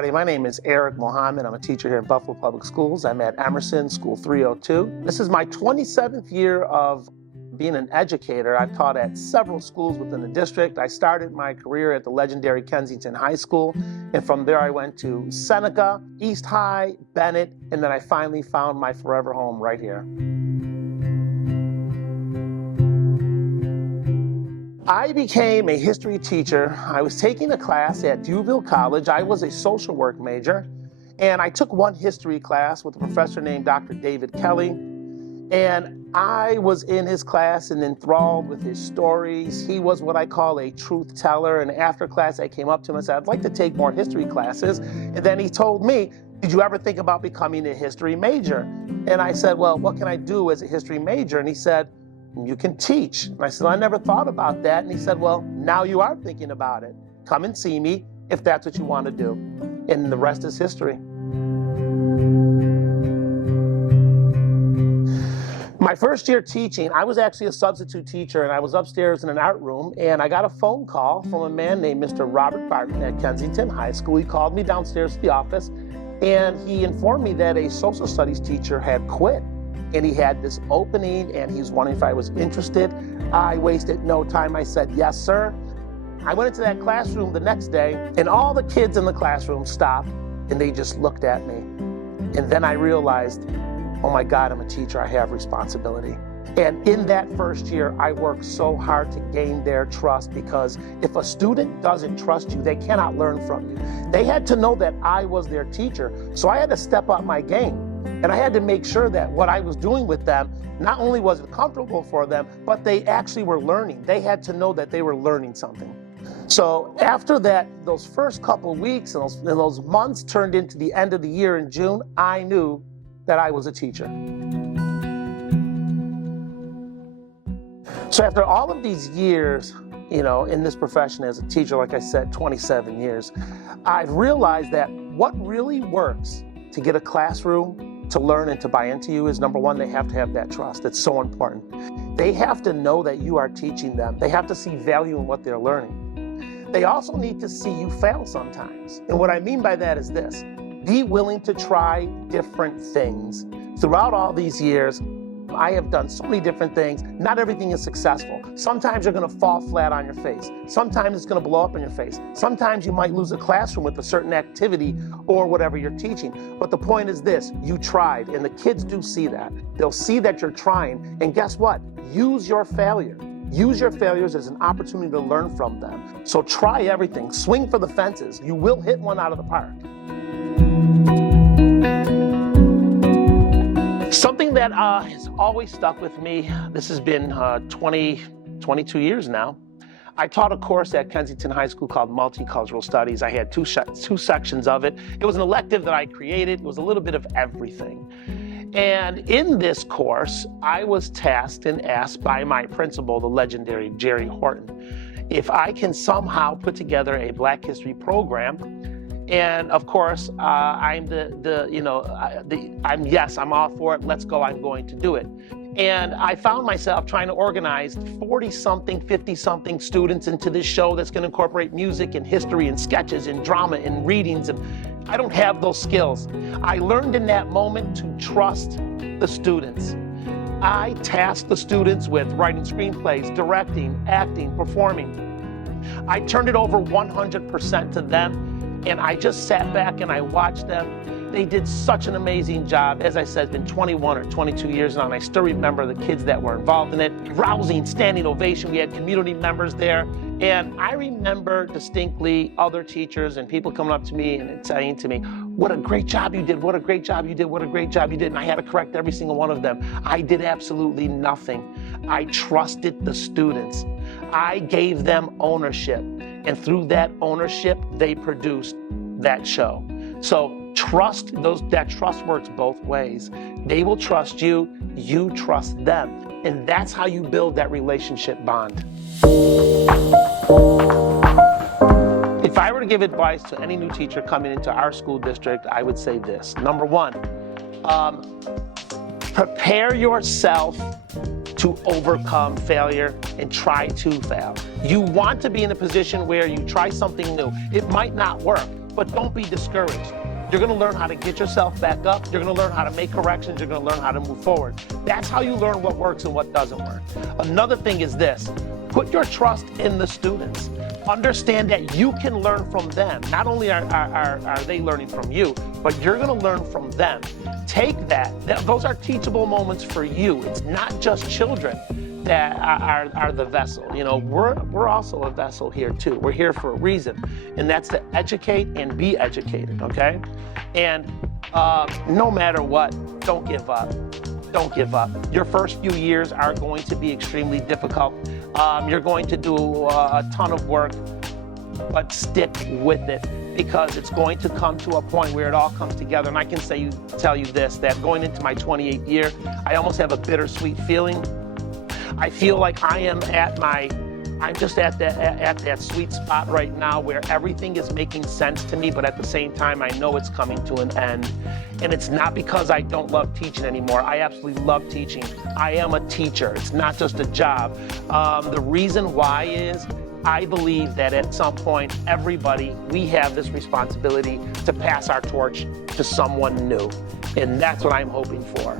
everybody. My name is Eric Mohammed. I'm a teacher here at Buffalo Public Schools. I'm at Emerson, School 302. This is my 27th year of being an educator. I've taught at several schools within the district. I started my career at the legendary Kensington High School, and from there I went to Seneca, East High, Bennett, and then I finally found my forever home right here. I became a history teacher. I was taking a class at Dewville College. I was a social work major, and I took one history class with a professor named Dr. David Kelly, and I was in his class and enthralled with his stories. He was what I call a truth teller, and after class I came up to him and said, I'd like to take more history classes, and then he told me, did you ever think about becoming a history major? And I said, well, what can I do as a history major? And he said, you can teach. And I said, I never thought about that. And he said, well, now you are thinking about it. Come and see me if that's what you want to do. And the rest is history. My first year teaching, I was actually a substitute teacher, and I was upstairs in an art room, and I got a phone call from a man named Mr. Robert Barton at Kensington High School. He called me downstairs to the office, and he informed me that a social studies teacher had quit. And he had this opening, and he was wondering if I was interested. I wasted no time. I said, yes, sir. I went into that classroom the next day, and all the kids in the classroom stopped, and they just looked at me. And then I realized, oh my God, I'm a teacher. I have responsibility. And in that first year, I worked so hard to gain their trust, because if a student doesn't trust you, they cannot learn from you. They had to know that I was their teacher, so I had to step up my game. And I had to make sure that what I was doing with them, not only was it comfortable for them, but they actually were learning. They had to know that they were learning something. So after that, those first couple weeks and those months turned into the end of the year in June, I knew that I was a teacher. So after all of these years, in this profession as a teacher, like I said, 27 years, I've realized that what really works to get a classroom to learn and to buy into you is, number one, they have to have that trust. It's so important. They have to know that you are teaching them. They have to see value in what they're learning. They also need to see you fail sometimes. And what I mean by that is this: be willing to try different things. Throughout all these years, I have done so many different things. Not everything is successful. Sometimes you're going to fall flat on your face. Sometimes it's going to blow up in your face. Sometimes you might lose a classroom with a certain activity or whatever you're teaching. But the point is this: you tried, and the kids do see that. They'll see that you're trying, and guess what? Use your failure. Use your failures as an opportunity to learn from them. So try everything. Swing for the fences. You will hit one out of the park. Something that has always stuck with me, this has been 22 years now. I taught a course at Kensington High School called Multicultural Studies. I had two sections of it. It was an elective that I created. It was a little bit of everything. And in this course, I was tasked and asked by my principal, the legendary Jerry Horton, if I can somehow put together a Black History program. And of course, I'm I'm all for it. Let's go. I'm going to do it. And I found myself trying to organize 40-something, 50-something students into this show that's going to incorporate music and history and sketches and drama and readings. And I don't have those skills. I learned in that moment to trust the students. I tasked the students with writing screenplays, directing, acting, performing. I turned it over 100% to them. And I just sat back and I watched them. They did such an amazing job. As I said, it's been 21 or 22 years now, and I still remember the kids that were involved in it. Rousing, standing ovation. We had community members there. And I remember distinctly other teachers and people coming up to me and saying to me, what a great job you did, what a great job you did, what a great job you did. And I had to correct every single one of them. I did absolutely nothing. I trusted the students. I gave them ownership. And through that ownership, they produced that show. So that trust works both ways. They will trust you, you trust them. And that's how you build that relationship bond. If I were to give advice to any new teacher coming into our school district, I would say this. Number one, prepare yourself to overcome failure and try to fail. You want to be in a position where you try something new. It might not work, but don't be discouraged. You're gonna learn how to get yourself back up. You're gonna learn how to make corrections. You're gonna learn how to move forward. That's how you learn what works and what doesn't work. Another thing is this: put your trust in the students. Understand that you can learn from them. Not only are they learning from you, but you're gonna learn from them. Take that. Those are teachable moments for you. It's not just children that are the vessel. You know, we're also a vessel here too. We're here for a reason, and that's to educate and be educated, okay? And no matter what, don't give up. Don't give up. Your first few years are going to be extremely difficult. You're going to do a ton of work, but stick with it, because it's going to come to a point where it all comes together. And I can tell you this, that going into my 28th year, I almost have a bittersweet feeling. I feel like I'm just at that sweet spot right now where everything is making sense to me, but at the same time, I know it's coming to an end. And it's not because I don't love teaching anymore. I absolutely love teaching. I am a teacher. It's not just a job. The reason why is I believe that at some point, we have this responsibility to pass our torch to someone new. And that's what I'm hoping for.